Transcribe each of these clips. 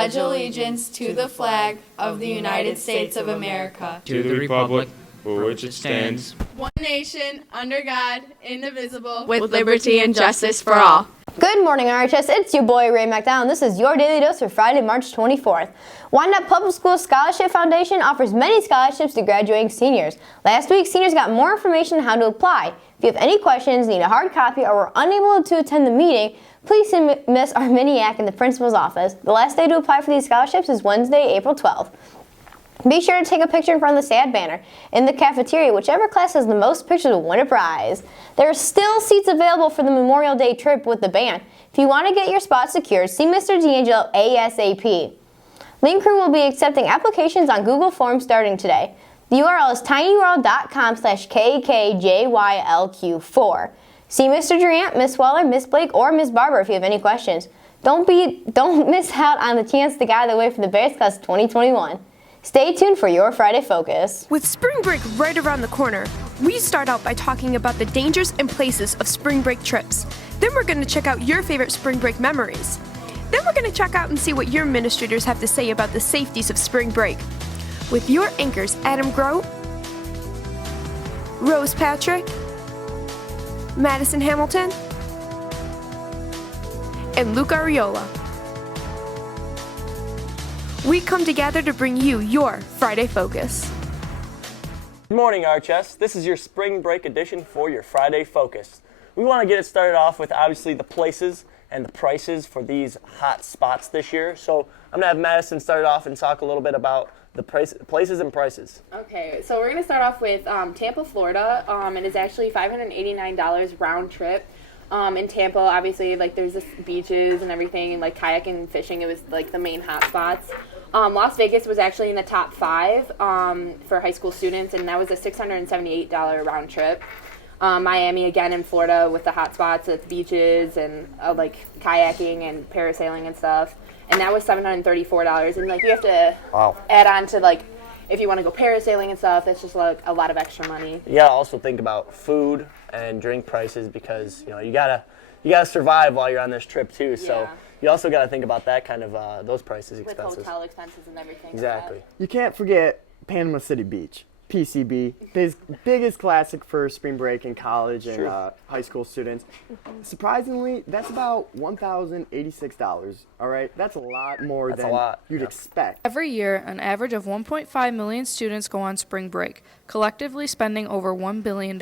pledge allegiance to the flag of the United States of America, to the republic for which it stands, one nation, under God, indivisible, with liberty and justice for all. Good morning, RHS. It's your boy, Ray McDowell. This is your Daily Dose for Friday, March 24th. Wyandotte Public School Scholarship Foundation offers many scholarships to graduating seniors. Last week, seniors got more information on how to apply. If you have any questions, need a hard copy, or were unable to attend the meeting, please send Miss Arminiak in the principal's office. The last day to apply for these scholarships is Wednesday, April 12th. Be sure to take a picture in front of the SAD banner. In the cafeteria, whichever class has the most pictures will win a prize. There are still seats available for the Memorial Day trip with the band. If you want to get your spot secured, see Mr. D'Angelo ASAP. Link Crew will be accepting applications on Google Forms starting today. The URL is tinyurl.com/KKJYLQ4. See Mr. Durant, Miss Weller, Miss Blake, or Miss Barber if you have any questions. Don't miss out on the chance to guide the way for the Bears Class 2021. Stay tuned for your Friday Focus. With spring break right around the corner, we start out by talking about the dangers and places of spring break trips. Then we're going to check out your favorite spring break memories. Then we're going to check out and see what your administrators have to say about the safeties of spring break. With your anchors, Adam Grote, Rose Patrick, Madison Hamilton, and Luke Ariola. We come together to bring you your Friday Focus. Good morning, RHS. This is your spring break edition for your Friday Focus. We want to get it started off with obviously the places and the prices for these hot spots this year. So I'm going to have Madison start off and talk a little bit about the places and prices. Okay, so we're going to start off with Tampa, Florida. It is actually $589 round trip. In Tampa, obviously, like there's the beaches and everything, and like kayaking and fishing. It was like the main hot spots. Las Vegas was actually in the top 5 for high school students, and that was a $678 round trip. Miami, again, in Florida with the hot spots with beaches and like kayaking and parasailing and stuff, and that was $734. And like you have to add on to like if you want to go parasailing and stuff, that's just like a lot of extra money. You gotta also think about food and drink prices because you gotta survive while you're on this trip too. So you also gotta think about that kind of those prices expenses. With hotel expenses and everything. Exactly. Like You can't forget Panama City Beach. PCB, biggest classic for spring break in college and high school students. Surprisingly, that's about $1,086. All right, that's a lot more than you'd expect. Every year, an average of 1.5 million students go on spring break, collectively spending over $1 billion.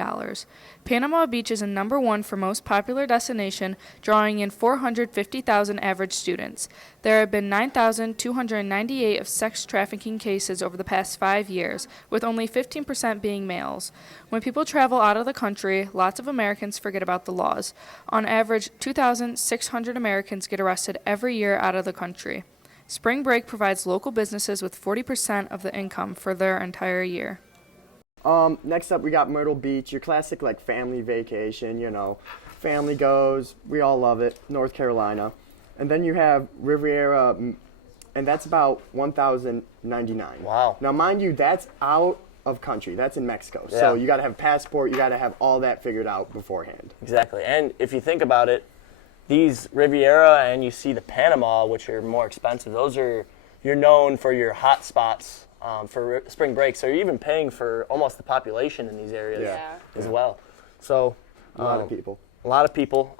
Panama Beach is a number 1 for most popular destination, drawing in 450,000 average students. There have been 9,298 of sex trafficking cases over the past 5 years, with only 15% being males. When people travel out of the country, lots of Americans forget about the laws. On average, 2,600 Americans get arrested every year out of the country. Spring break provides local businesses with 40% of the income for their entire year. Next up, we got Myrtle Beach, your classic like family vacation, family goes, we all love it, North Carolina. And then you have Riviera, and that's about $1,099. Wow. Now, mind you, that's out of country. That's in Mexico. Yeah. So you got to have a passport. You got to have all that figured out beforehand. Exactly. And if you think about it, these Riviera and you see the Panama, which are more expensive, you're known for your hot spots for spring break. So you're even paying for almost the population in these areas as well. So A lot of people. A lot of people.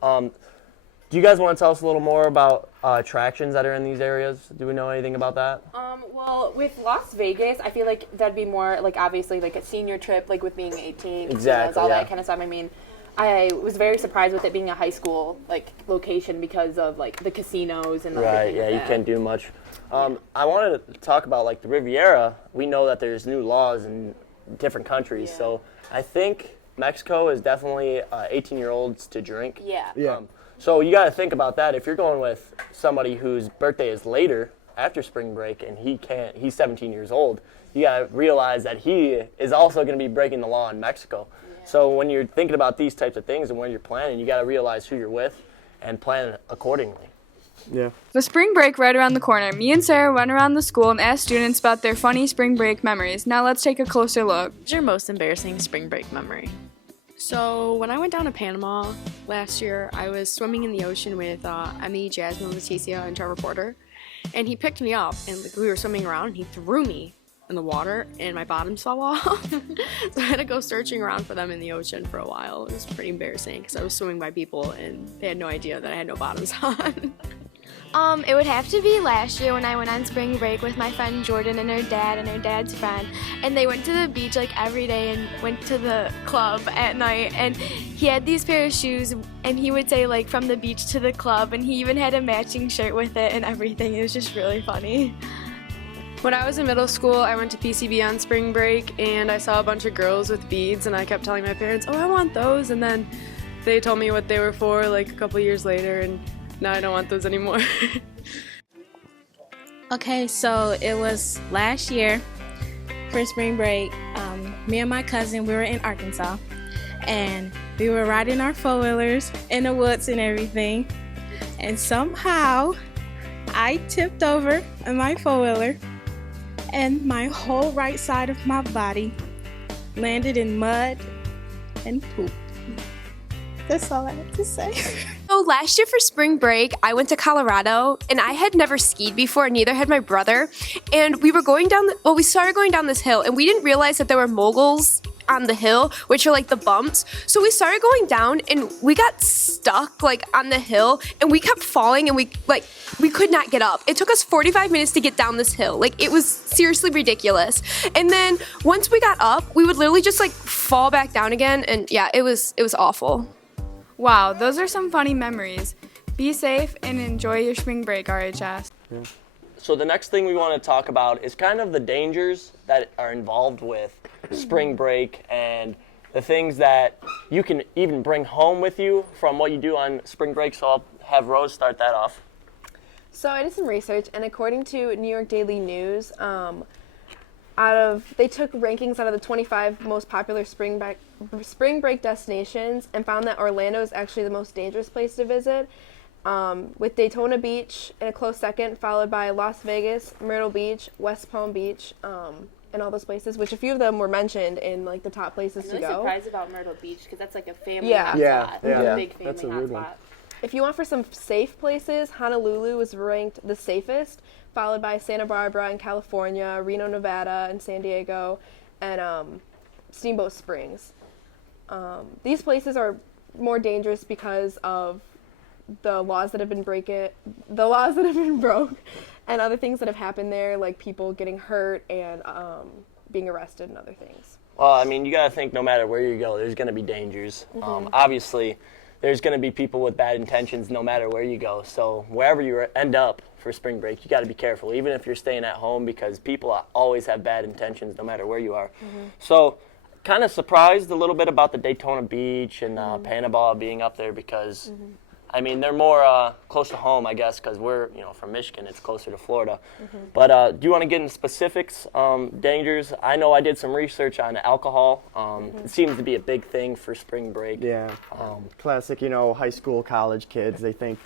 Do you guys want to tell us a little more about attractions that are in these areas? Do we know anything about that? Well, with Las Vegas, I feel like that'd be more like obviously like a senior trip, like with being 18, exactly, all that kind of stuff. I mean, I was very surprised with it being a high school like location because of like the casinos and right. Yeah, you can't do much. I wanted to talk about like the Riviera. We know that there's new laws in different countries, so I think Mexico is definitely 18-year-olds to drink. Yeah. So you got to think about that. If you're going with somebody whose birthday is later after spring break and he's 17 years old, you got to realize that he is also going to be breaking the law in Mexico. Yeah. So when you're thinking about these types of things and when you're planning, you got to realize who you're with and plan accordingly. Yeah. With spring break right around the corner, me and Sarah went around the school and asked students about their funny spring break memories. Now let's take a closer look. What's your most embarrassing spring break memory? So when I went down to Panama last year, I was swimming in the ocean with Emmy, Jasmine, Leticia, and Trevor Porter. And he picked me up, and like, we were swimming around, and he threw me in the water, and my bottoms fell off. So I had to go searching around for them in the ocean for a while. It was pretty embarrassing because I was swimming by people, and they had no idea that I had no bottoms on. It would have to be last year when I went on spring break with my friend Jordan and her dad's friend, and they went to the beach like every day and went to the club at night, and he had these pair of shoes, and he would say like from the beach to the club, and he even had a matching shirt with it and everything. It was just really funny. When I was in middle school, I went to PCB on spring break, and I saw a bunch of girls with beads, and I kept telling my parents, oh, I want those, and then they told me what they were for like a couple years later, and now I don't want those anymore. Okay, so it was last year for spring break. Me and my cousin, we were in Arkansas, and we were riding our four-wheelers in the woods and everything, and somehow I tipped over on my four-wheeler, and my whole right side of my body landed in mud and poop. That's all I have to say. So last year for spring break, I went to Colorado, and I had never skied before, and neither had my brother. And we were going down, we started going down this hill, and we didn't realize that there were moguls on the hill, which are like the bumps. So we started going down, and we got stuck like on the hill, and we kept falling, and we could not get up. It took us 45 minutes to get down this hill. Like, it was seriously ridiculous. And then once we got up, we would literally just like fall back down again, and yeah, it was awful. Wow, those are some funny memories. Be safe and enjoy your spring break, RHS. Yeah. So the next thing we want to talk about is kind of the dangers that are involved with spring break and the things that you can even bring home with you from what you do on spring break. So I'll have Rose start that off. So I did some research, and according to New York Daily News, they took rankings out of the 25 most popular spring break destinations and found that Orlando is actually the most dangerous place to visit, with Daytona Beach in a close second, followed by Las Vegas, Myrtle Beach, West Palm Beach, and all those places, which a few of them were mentioned in like the top places to go. I'm really surprised about Myrtle Beach because that's like a family hotspot. Yeah. Big family That's a weird one. hotspot. If you want for some safe places, Honolulu was ranked the safest, followed by Santa Barbara in California, Reno, Nevada, and San Diego, and Steamboat Springs. These places are more dangerous because of the laws that have been broke, and other things that have happened there, like people getting hurt and being arrested and other things. Well, I mean, you got to think no matter where you go, there's going to be dangers. Obviously, there's going to be people with bad intentions no matter where you go. So wherever you end up for spring break, you got to be careful, even if you're staying at home, because people always have bad intentions no matter where you are. So kind of surprised a little bit about the Daytona Beach and Panama being up there because, I mean, they're more close to home, I guess, because we're, from Michigan. It's closer to Florida. But do you want to get into specifics, dangers? I know I did some research on alcohol. It seems to be a big thing for spring break. Yeah. Classic, high school, college kids. They think,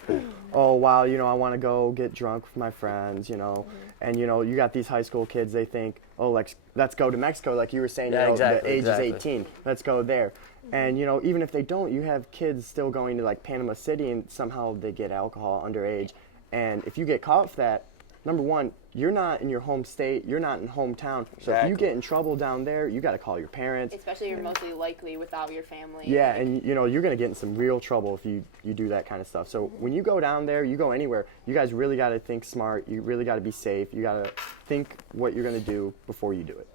oh, wow, I want to go get drunk with my friends, And, you got these high school kids, they think, oh, let's go to Mexico, like you were saying, exactly, the age is 18. Let's go there. And, even if they don't, you have kids still going to, Panama City, and somehow they get alcohol underage. And if you get caught for that, number one, you're not in your home state, you're not in hometown. So if you get in trouble down there, you got to call your parents. Especially you're mostly likely without your family. Yeah, and you're going to get in some real trouble if you do that kind of stuff. So when you go down there, you go anywhere, you guys really got to think smart. You really got to be safe. You got to think what you're going to do before you do it,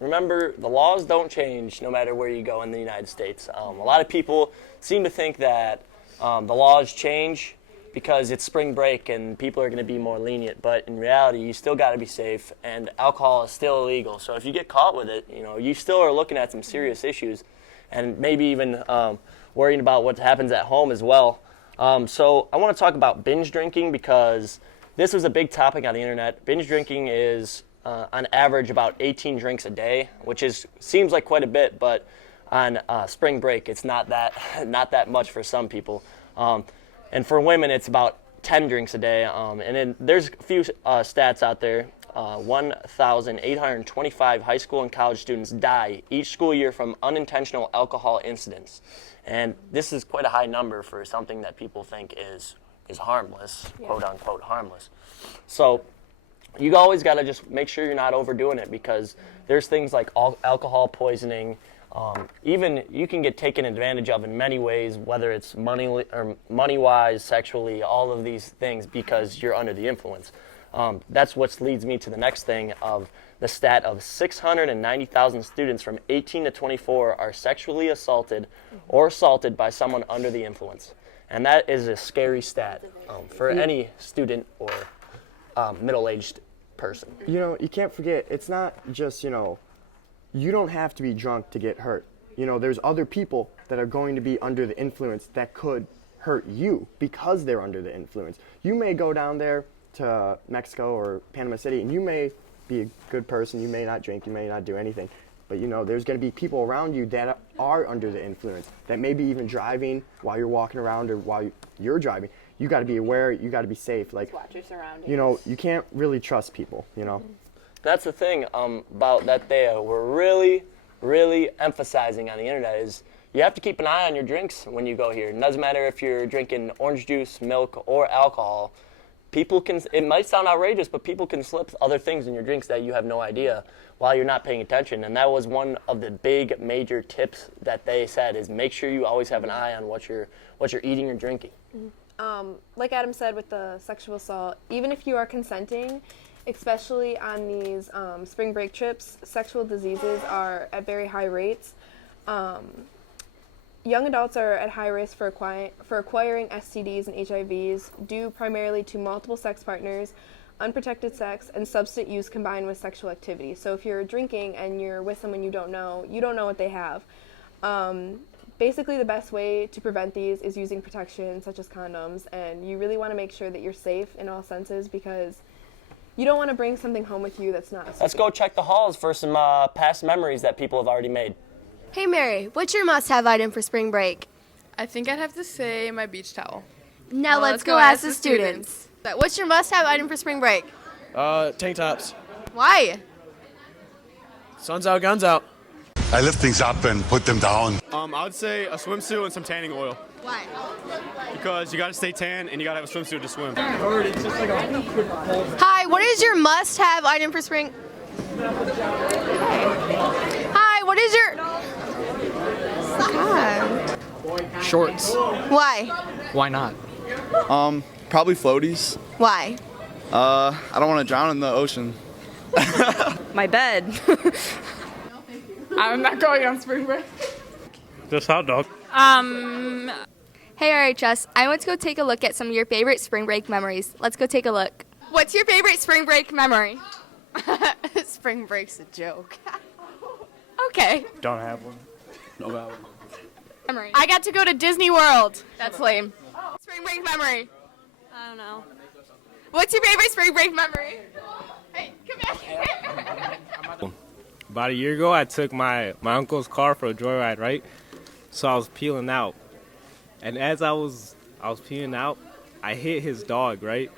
Remember, the laws don't change no matter where you go in the United States. A lot of people seem to think that the laws change because it's spring break and people are going to be more lenient. But in reality, you still got to be safe, and alcohol is still illegal. So if you get caught with it, you still are looking at some serious issues and maybe even worrying about what happens at home as well. So I want to talk about binge drinking because this was a big topic on the internet. Binge drinking is on average about 18 drinks a day, which seems like quite a bit, but on spring break, it's not that much for some people. And for women, it's about 10 drinks a day. And then there's a few stats out there. 1,825 high school and college students die each school year from unintentional alcohol incidents. And this is quite a high number for something that people think is, is harmless, quote unquote harmless. So you always got to just make sure you're not overdoing it, because there's things like alcohol poisoning. Even you can get taken advantage of in many ways, whether it's money-wise, sexually, all of these things, because you're under the influence. That's what leads me to the next thing of the stat of 690,000 students from 18 to 24 are sexually assaulted or assaulted by someone under the influence. And that is a scary stat for any student or middle-aged person. You know, you can't forget, it's not just, you don't have to be drunk to get hurt. There's other people that are going to be under the influence that could hurt you because they're under the influence. You may go down there to Mexico or Panama City, and you may be a good person, you may not drink, you may not do anything, but there's going to be people around you that are under the influence, that may be even driving while you're walking around or while you're driving. You got to be aware, you got to be safe. Like, watch your surroundings. You can't really trust people, That's the thing about that they were really, really emphasizing on the internet is you have to keep an eye on your drinks when you go here. It doesn't matter if you're drinking orange juice, milk, or alcohol. It might sound outrageous, but people can slip other things in your drinks that you have no idea while you're not paying attention. And that was one of the big major tips that they said is make sure you always have an eye on what you're eating or drinking. Like Adam said with the sexual assault, even if you are consenting, especially on these spring break trips, sexual diseases are at very high rates. Young adults are at high risk for acquiring STDs and HIVs due primarily to multiple sex partners, unprotected sex, and substance use combined with sexual activity. So if you're drinking and you're with someone you don't know what they have. Basically, the best way to prevent these is using protection such as condoms, and you really want to make sure that you're safe in all senses, because you don't want to bring something home with you that's not safe. Let's go check the halls for some past memories that people have already made. Hey Mary, what's your must-have item for spring break? I think I'd have to say my beach towel. Now let's go ask the students. What's your must-have item for spring break? Tank tops. Why? Sun's out, guns out. I lift things up and put them down. I would say a swimsuit and some tanning oil. Why? Because you gotta stay tan and you gotta have a swimsuit to swim. Hi, what is your must-have item for spring? Hi, what is your... God. Shorts. Why? Why not? Probably floaties. Why? I don't want to drown in the ocean. My bed. I'm not going on spring break. Just hot dog. Hey RHS, I want to go take a look at some of your favorite spring break memories. Let's go take a look. What's your favorite spring break memory? Spring break's a joke. Okay. Don't have one. No bad one. Memory. I got to go to Disney World. That's lame. Spring break memory. I don't know. What's your favorite spring break memory? Hey, come back here. About a year ago, I took my uncle's car for a joyride, right? So I was peeling out. And as I was peeling out, I hit his dog, right?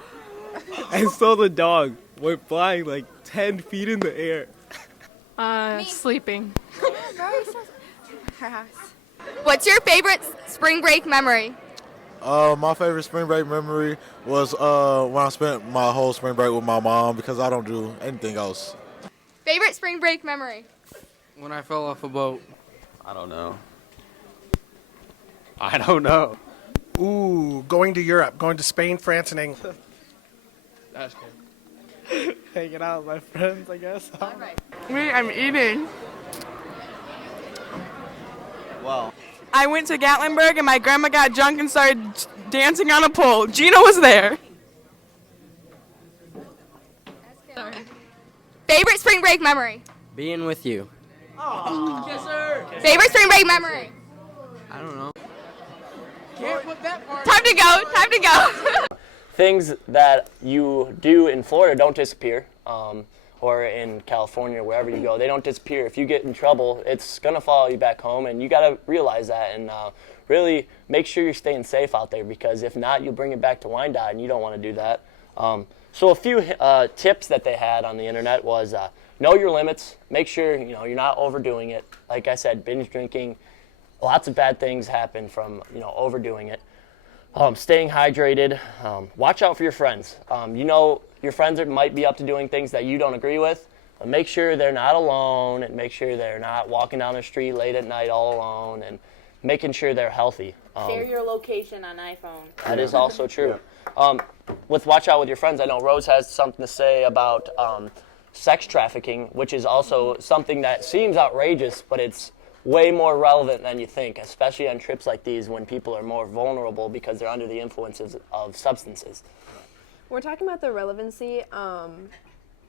And so the dog went flying like 10 feet in the air. Sleeping. What's your favorite spring break memory? My favorite spring break memory was when I spent my whole spring break with my mom, because I don't do anything else. Favorite spring break memory? When I fell off a boat. I don't know. I don't know. Ooh, going to Europe, going to Spain, France, and England. That's good. Hanging out with my friends, I guess. All right. Me, I'm eating. Wow. I went to Gatlinburg and my grandma got drunk and started dancing on a pole. Gina was there. Favorite spring break memory? Being with you. Yes, sir. Favorite spring break memory? I don't know. Time to go. Time to go. Things that you do in Florida don't disappear, or in California, wherever you go, they don't disappear. If you get in trouble, it's going to follow you back home, and you got to realize that and really make sure you're staying safe out there, because if not, you'll bring it back to Wyandotte, and you don't want to do that. So a few tips that they had on the internet was know your limits. Make sure you're not overdoing it. Like I said, binge drinking, lots of bad things happen from overdoing it. Staying hydrated. Watch out for your friends. You know your friends might be up to doing things that you don't agree with, but make sure they're not alone and make sure they're not walking down the street late at night all alone and making sure they're healthy. Share your location on iPhone. That is also true. With watch out with your friends, I know Rose has something to say about sex trafficking, which is also something that seems outrageous, but it's way more relevant than you think, especially on trips like these when people are more vulnerable because they're under the influences of substances. We're talking about the relevancy.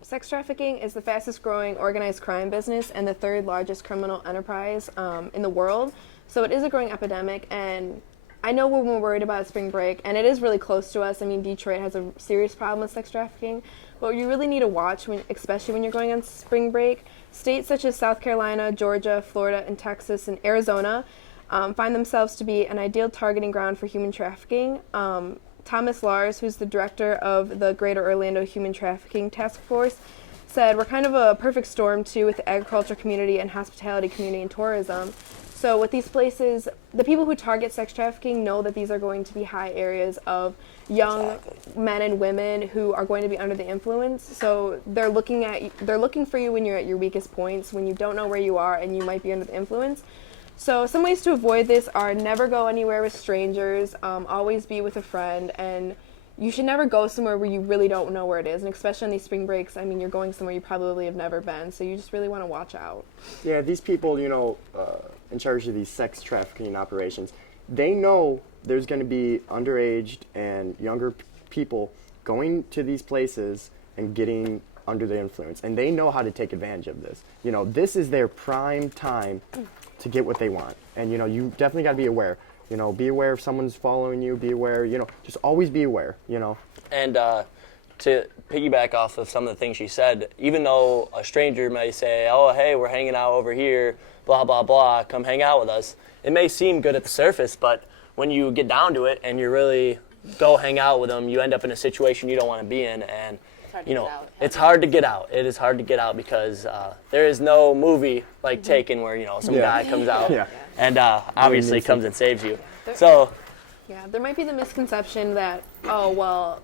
Sex trafficking is the fastest growing organized crime business and the third largest criminal enterprise in the world. So it is a growing epidemic, and I know we're more worried about spring break, and it is really close to us. I mean, Detroit has a serious problem with sex trafficking, but you really need to watch, especially when you're going on spring break. States such as South Carolina, Georgia, Florida, and Texas, and Arizona find themselves to be an ideal targeting ground for human trafficking. Thomas Lars, who's the director of the Greater Orlando Human Trafficking Task Force, said, "We're kind of a perfect storm, too, with the agriculture community and hospitality community and tourism." So with these places, the people who target sex trafficking know that these are going to be high areas of young men and women who are going to be under the influence. So they're looking for you when you're at your weakest points, when you don't know where you are and you might be under the influence. So some ways to avoid this are never go anywhere with strangers, always be with a friend, and you should never go somewhere where you really don't know where it is. And especially on these spring breaks, I mean, you're going somewhere you probably have never been, so you just really want to watch out. Yeah, these people, in charge of these sex trafficking operations, they know there's going to be underage and younger people going to these places and getting under the influence, and they know how to take advantage of this. This is their prime time to get what they want, and you definitely got to be aware. Be aware if someone's following you. Be aware. Just always be aware. And to piggyback off of some of the things she said, even though a stranger may say, "Oh, hey, we're hanging out over here, blah blah blah, come hang out with us," it may seem good at the surface, but when you get down to it and you really go hang out with them, you end up in a situation you don't want to be in, and it's hard to get out. It is hard to get out because there is no movie like Taken where some guy comes out and obviously comes and saves you. So. Yeah, there might be the misconception that,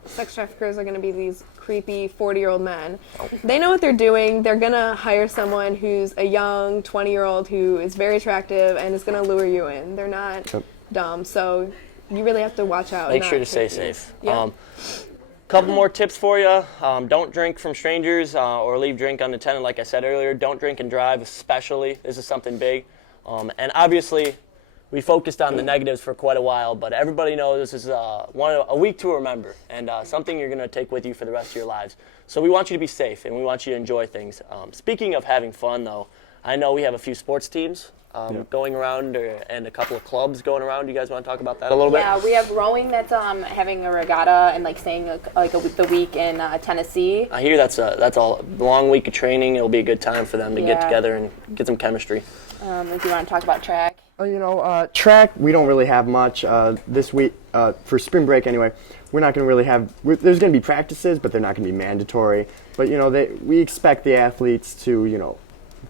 sex traffickers are going to be these creepy 40-year-old men. They know what they're doing. They're going to hire someone who's a young 20-year-old who is very attractive and is going to lure you in. They're not dumb, so you really have to watch out. Make sure to stay safe. Yeah. Couple more tips for you. Don't drink from strangers or leave drink unattended, like I said earlier. Don't drink and drive, especially. This is something big. And obviously, we focused on the negatives for quite a while, but everybody knows this is a week to remember and something you're going to take with you for the rest of your lives. So we want you to be safe and we want you to enjoy things. Speaking of having fun, though, I know we have a few sports teams going around and a couple of clubs going around. Do you guys want to talk about that a little bit? Yeah, we have rowing that's having a regatta and staying the week in Tennessee. I hear that's a long week of training. It'll be a good time for them to get together and get some chemistry. If you want to talk about track. Track, we don't really have much this week, for spring break anyway. We're not going to really have, there's going to be practices, but they're not going to be mandatory. But, we expect the athletes to,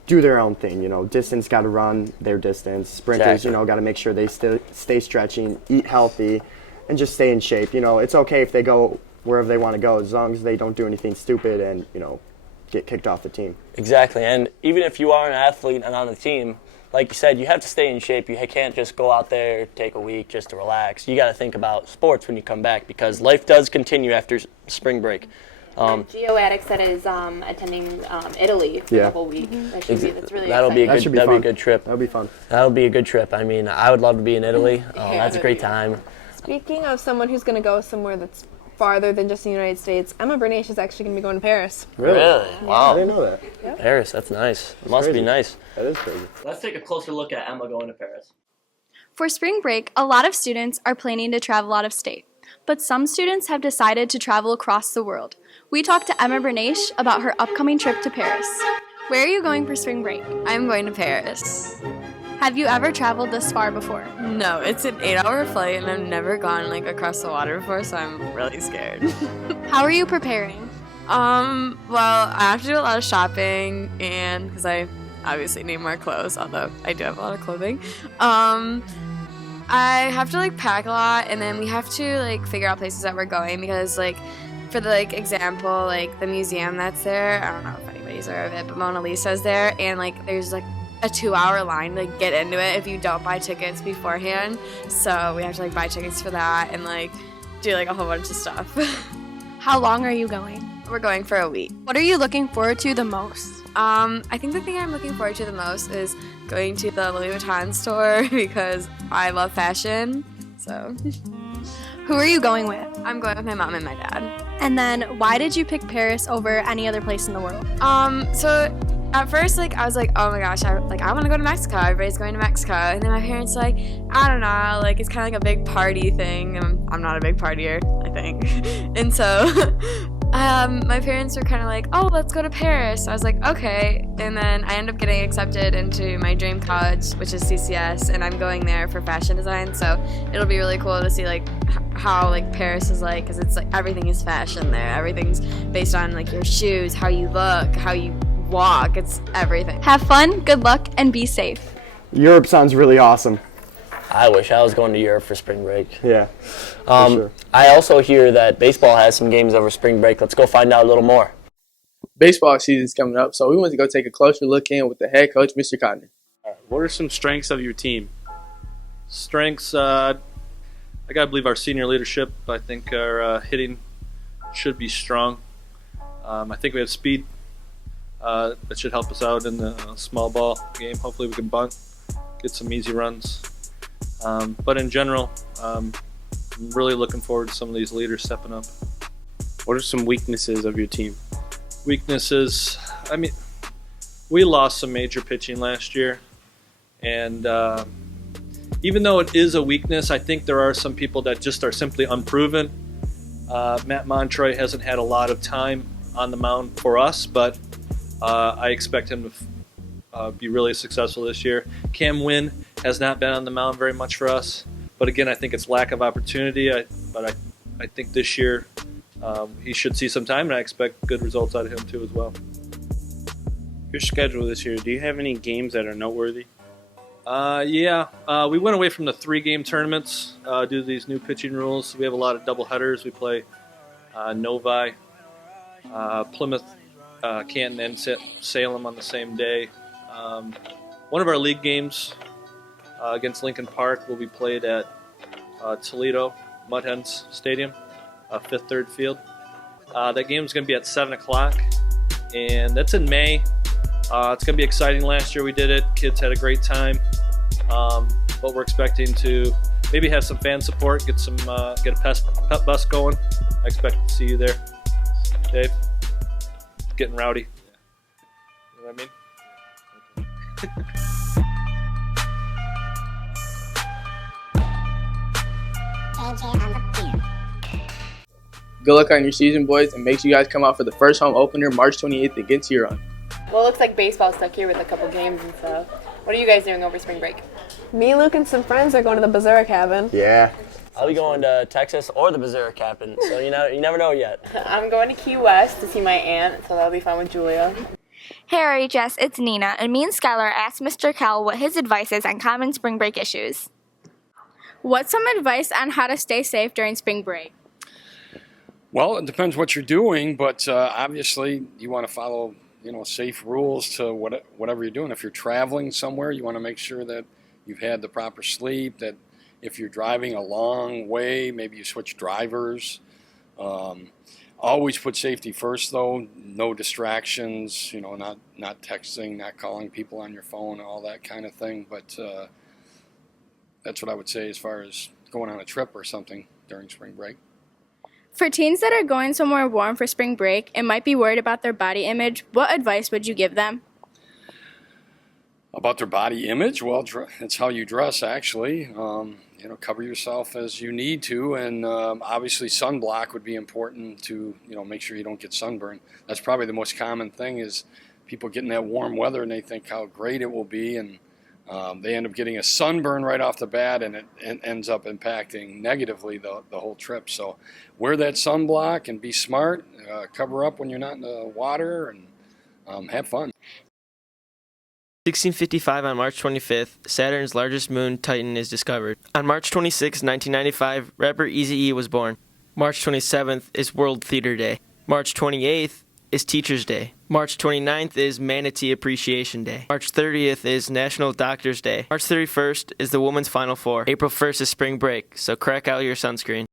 do their own thing. Distance got to run their distance. Sprinters, got to make sure they stay stretching, eat healthy, and just stay in shape. It's okay if they go wherever they want to go as long as they don't do anything stupid and, get kicked off the team. Exactly, and even if you are an athlete and on the team, like you said, you have to stay in shape. You can't just go out there, take a week just to relax. You got to think about sports when you come back because life does continue after spring break. Geo Addicts that is attending Italy for the whole week. That's really that'll be a good trip. That'll be fun. That'll be a good trip. I mean, I would love to be in Italy. That's a great time. Speaking of someone who's going to go somewhere that's farther than just the United States, Emma Bernache is actually going to be going to Paris. Really? Wow. I didn't know that. Yep. Paris, that's nice. It must be nice. That is crazy. Let's take a closer look at Emma going to Paris. For spring break, a lot of students are planning to travel out of state, but some students have decided to travel across the world. We talked to Emma Bernache about her upcoming trip to Paris. Where are you going for spring break? I'm going to Paris. Have you ever traveled this far before? No, it's an 8-hour flight and I've never gone across the water before, so I'm really scared. How are you preparing? Well, I have to do a lot of shopping and because I obviously need more clothes, although I do have a lot of clothing. I have to like pack a lot, and then we have to like figure out places that we're going because like for the like example like the museum that's there, I don't know if anybody's aware of it, but Mona Lisa's there, and like there's like a 2-hour line to like, get into it if you don't buy tickets beforehand. So we have to like buy tickets for that and like do like a whole bunch of stuff. How long are you going? We're going for a week. What are you looking forward to the most? I think the thing I'm looking forward to the most is going to the Louis Vuitton store because I love fashion. So, who are you going with? I'm going with my mom and my dad. And then, why did you pick Paris over any other place in the world? So at first, like I was like, oh my gosh, I want to go to Mexico. Everybody's going to Mexico, and then my parents were like, I don't know, like it's kind of like a big party thing. And I'm not a big partier, I think, and so. My parents were kind of like, oh, let's go to Paris. So I was like, okay. And then I ended up getting accepted into my dream college, which is CCS, and I'm going there for fashion design. So it'll be really cool to see like how like Paris is like, because it's like everything is fashion there. Everything's based on like your shoes, how you look, how you walk. It's everything. Have fun, good luck, and be safe. Europe sounds really awesome. I wish I was going to Europe for spring break. Yeah, sure. I also hear that baseball has some games over spring break. Let's go find out a little more. Baseball season's coming up, so we want to go take a closer look in with the head coach, Mr. Cotner. What are some strengths of your team? Strengths, I got to believe our senior leadership. I think our hitting should be strong. I think we have speed that should help us out in the small ball game. Hopefully we can bunt, get some easy runs. But in general, I'm really looking forward to some of these leaders stepping up. What are some weaknesses of your team? Weaknesses, I mean, we lost some major pitching last year. And even though it is a weakness, I think there are some people that just are simply unproven. Matt Montroy hasn't had a lot of time on the mound for us, but I expect him to be really successful this year. Cam Wynn has not been on the mound very much for us, but again, I think it's lack of opportunity. But I think this year he should see some time, and I expect good results out of him too as well. Your schedule this year, do you have any games that are noteworthy? Yeah, we went away from the 3-game tournaments due to these new pitching rules. We have a lot of doubleheaders. We play Novi, Plymouth, Canton, and Salem on the same day. One of our league games against Lincoln Park will be played at Toledo Mud Hens Stadium, Fifth Third Field. That game is going to be at 7 o'clock, and that's in May. It's going to be exciting. Last year we did it. Kids had a great time, but we're expecting to maybe have some fan support, get a pep bus going. I expect to see you there, Dave. It's getting rowdy. You know what I mean? Good luck on your season, boys, and make sure you guys come out for the first home opener March 28th against Huron. Well, it looks like baseball's stuck here with a couple games and stuff. What are you guys doing over spring break? Me, Luke, and some friends are going to the Bazura cabin. Yeah. I'll be going to Texas or the Bazura cabin, so you never know yet. I'm going to Key West to see my aunt, so that'll be fun with Julia. Hey RHS, it's Nina, and me and Skylar asked Mr. Kell what his advice is on common spring break issues. What's some advice on how to stay safe during spring break? Well, it depends what you're doing, but obviously you want to follow, safe rules to whatever you're doing. If you're traveling somewhere, you want to make sure that you've had the proper sleep, that if you're driving a long way, maybe you switch drivers. Always put safety first, though. No distractions, not texting, not calling people on your phone, all that kind of thing. But that's what I would say as far as going on a trip or something during spring break. For teens that are going somewhere warm for spring break and might be worried about their body image, what advice would you give them? About their body image? Well, it's how you dress, actually. Cover yourself as you need to, and obviously sunblock would be important to, make sure you don't get sunburned. That's probably the most common thing is people getting that warm weather and they think how great it will be, and they end up getting a sunburn right off the bat, and it ends up impacting negatively the whole trip. So wear that sunblock and be smart, cover up when you're not in the water, and have fun. 1655 on March 25th, Saturn's largest moon, Titan, is discovered. On March 26, 1995, rapper Eazy-E was born. March 27th is World Theater Day. March 28th is Teacher's Day. March 29th is Manatee Appreciation Day. March 30th is National Doctor's Day. March 31st is the Women's Final Four. April 1st is spring break, so crack out your sunscreen.